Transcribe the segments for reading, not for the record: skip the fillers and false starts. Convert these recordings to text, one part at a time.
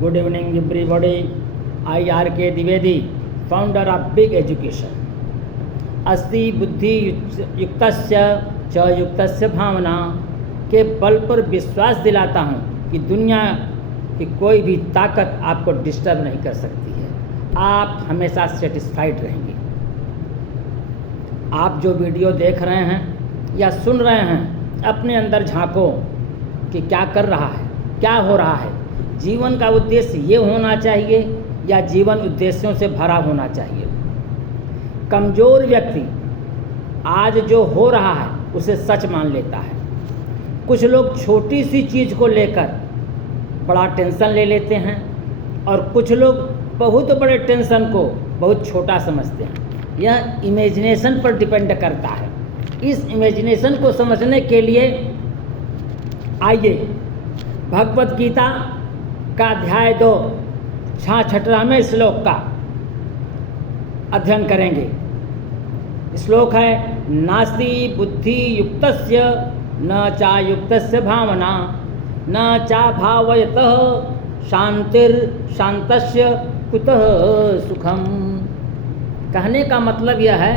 Good evening, everybody. I R.K. Dwivedi, founder of Big Education. अस्ति बुद्धि युक्तस्य च युक्तस्य भावना के बल पर विश्वास दिलाता हूँ कि दुनिया की कोई भी ताकत आपको डिस्टर्ब नहीं कर सकती है। आप हमेशा सेटिस्फाइड रहेंगे। आप जो वीडियो देख रहे हैं या सुन रहे हैं, अपने अंदर झांको कि क्या कर रहा है, क्या हो रहा है। जीवन का उद्देश्य ये होना चाहिए या जीवन उद्देश्यों से भरा होना चाहिए। कमज़ोर व्यक्ति आज जो हो रहा है उसे सच मान लेता है। कुछ लोग छोटी सी चीज़ को लेकर बड़ा टेंशन ले लेते हैं और कुछ लोग बहुत बड़े टेंशन को बहुत छोटा समझते हैं। यह इमेजिनेशन पर डिपेंड करता है। इस इमेजिनेशन को समझने के लिए आइए भगवत गीता का अध्याय 2 66वें श्लोक का अध्ययन करेंगे। श्लोक है नास्ति बुद्धि युक्तस्य न चा युक्तस्य भावना न चा भावयतः शांतिर शांतस्य कुतः सुखम। कहने का मतलब यह है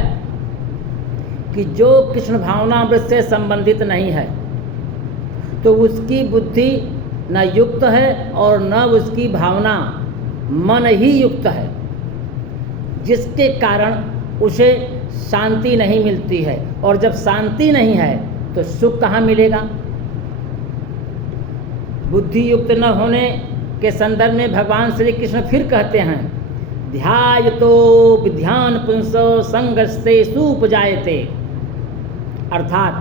कि जो कृष्ण भावनामृत से संबंधित नहीं है तो उसकी बुद्धि न युक्त है और न उसकी भावना मन ही युक्त है, जिसके कारण उसे शांति नहीं मिलती है। और जब शांति नहीं है तो सुख कहाँ मिलेगा। बुद्धि युक्त न होने के संदर्भ में भगवान श्री कृष्ण फिर कहते हैं ध्यायतो विध्यान पुंसो संगस्ते सुपजायते। अर्थात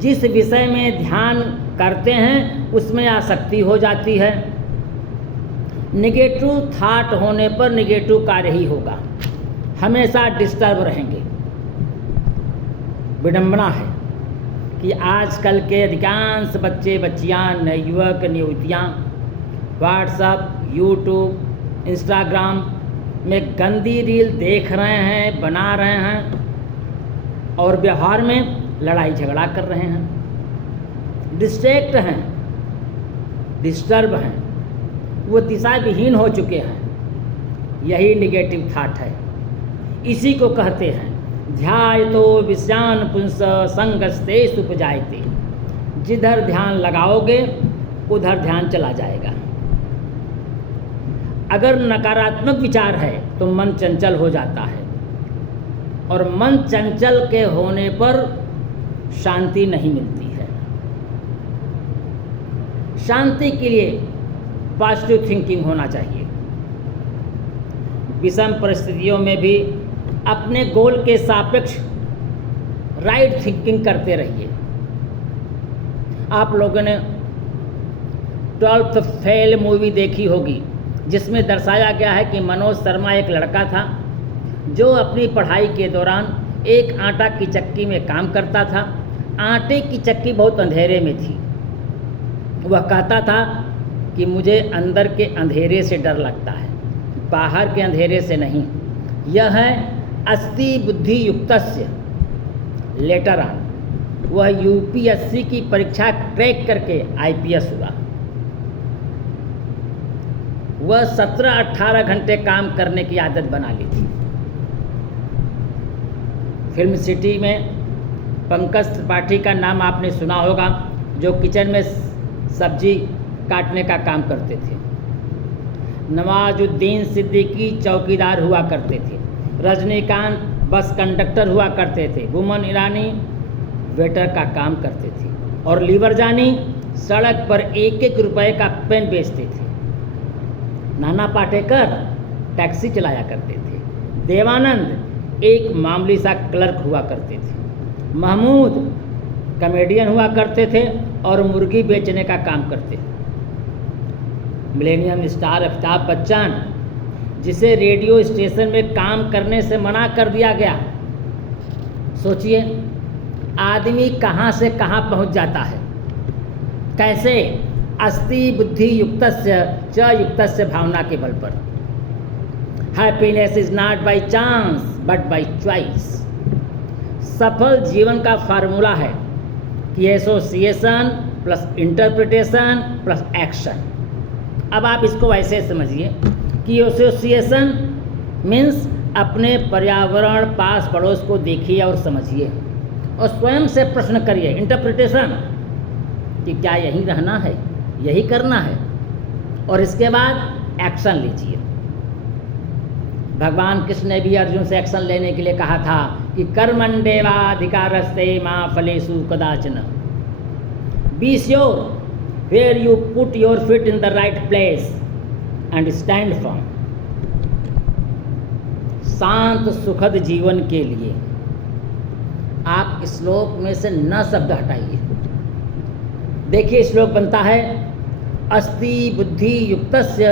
जिस विषय में ध्यान करते हैं उसमें आसक्ति हो जाती है। निगेटिव थाट होने पर निगेटिव कार्य ही होगा, हमेशा डिस्टर्ब रहेंगे। विडंबना है कि आजकल के अधिकांश बच्चे बच्चियां, युवक युवतियाँ व्हाट्सएप, यूट्यूब, इंस्टाग्राम में गंदी रील देख रहे हैं, बना रहे हैं और व्यवहार में लड़ाई झगड़ा कर रहे हैं। डिस्ट्रैक्ट हैं, डिस्टर्ब हैं, वो दिशा विहीन हो चुके हैं। यही निगेटिव थाट है। इसी को कहते हैं ध्यायतो विषयान पुंस संगस्ते सुपजायते। जिधर ध्यान लगाओगे उधर ध्यान चला जाएगा। अगर नकारात्मक विचार है तो मन चंचल हो जाता है और मन चंचल के होने पर शांति नहीं मिलती है। शांति के लिए पॉजिटिव थिंकिंग होना चाहिए। विषम परिस्थितियों में भी अपने गोल के सापेक्ष राइट थिंकिंग करते रहिए। आप लोगों ने 12th फेल मूवी देखी होगी, जिसमें दर्शाया गया है कि मनोज शर्मा एक लड़का था जो अपनी पढ़ाई के दौरान एक आटा की चक्की में काम करता था। आटे की चक्की बहुत अंधेरे में थी। वह कहता था कि मुझे अंदर के अंधेरे से डर लगता है, बाहर के अंधेरे से नहीं। यह है अस्ति बुद्धि युक्तस्य। लेटर ऑन वह यूपीएससी की परीक्षा क्रैक करके आईपीएस हुआ। वह 17-18 घंटे काम करने की आदत बना ली थी। फिल्म सिटी में पंकज त्रिपाठी का नाम आपने सुना होगा, जो किचन में सब्जी काटने का काम करते थे। नवाजुद्दीन सिद्दीकी चौकीदार हुआ करते थे। रजनीकांत बस कंडक्टर हुआ करते थे। बुमन ईरानी वेटर का काम करते थे और लीवर जानी सड़क पर 1-1 रुपए का पेन बेचते थे। नाना पाटेकर टैक्सी चलाया करते थे। देवानंद एक मामूली सा क्लर्क हुआ करते थे। महमूद कॉमेडियन हुआ करते थे और मुर्गी बेचने का काम करते थे। मिलेनियम स्टार अमिताभ बच्चन, जिसे रेडियो स्टेशन में काम करने से मना कर दिया गया। सोचिए आदमी कहाँ से कहाँ पहुँच जाता है। कैसे? अस्ति बुद्धि युक्तस्य च युक्तस्य भावना के बल पर। Happiness is not by chance but by choice. सफल जीवन का फार्मूला है कि association plus interpretation plus action. अब आप इसको ऐसे समझिए कि एसोसिएशन मीन्स अपने पर्यावरण, पास पड़ोस को देखिए और समझिए और स्वयं से प्रश्न करिए, इंटरप्रिटेशन, कि क्या यही रहना है, यही करना है, और इसके बाद एक्शन लीजिए। भगवान कृष्ण ने भी अर्जुन से एक्शन लेने के लिए कहा था कि कर्मण्येवाधिकारस्ते मा फलेषु कदाचन, be sure where you put your feet in the right place and stand firm. शांत सुखद जीवन के लिए आप श्लोक में से न शब्द हटाइए। देखिए श्लोक बनता है, अस्ति बुद्धि युक्तस्य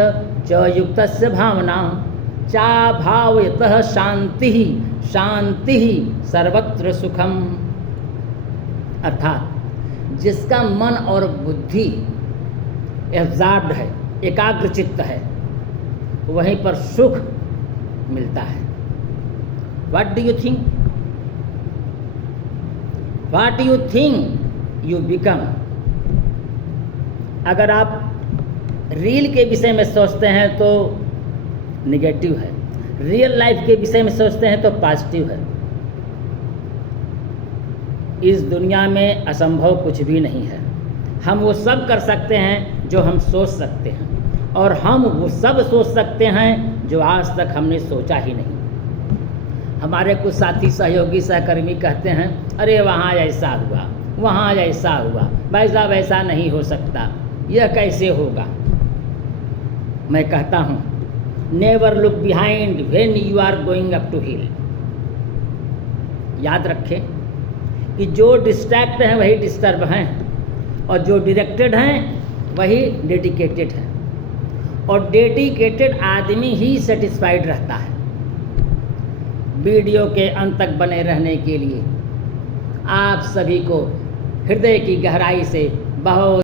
च युक्तस्य भावना चा भावयतः शांति शांति सर्वत्र सुखम। अर्थात जिसका मन और बुद्धि एब्जॉर्ब्ड है, एकाग्रचित्त है, वहीं पर सुख मिलता है। What do you think? What you think you become. अगर आप रील के विषय में सोचते हैं तो निगेटिव है, रियल लाइफ के विषय में सोचते हैं तो पॉजिटिव है। इस दुनिया में असंभव कुछ भी नहीं है। हम वो सब कर सकते हैं जो हम सोच सकते हैं, और हम वो सब सोच सकते हैं जो आज तक हमने सोचा ही नहीं। हमारे कुछ साथी, सहयोगी, सहकर्मी कहते हैं, अरे वहाँ ऐसा हुआ, वहाँ ऐसा हुआ, भाई साहब ऐसा नहीं हो सकता, यह कैसे होगा। मैं कहता हूँ, never look behind when you are going up to hill. याद रखें कि जो डिस्ट्रैक्ट हैं वही डिस्टर्ब हैं, और जो डायरेक्टेड हैं वही डेडिकेटेड हैं, और डेडिकेटेड आदमी ही सेटिस्फाइड रहता है। वीडियो के अंत तक बने रहने के लिए आप सभी को हृदय की गहराई से बहुत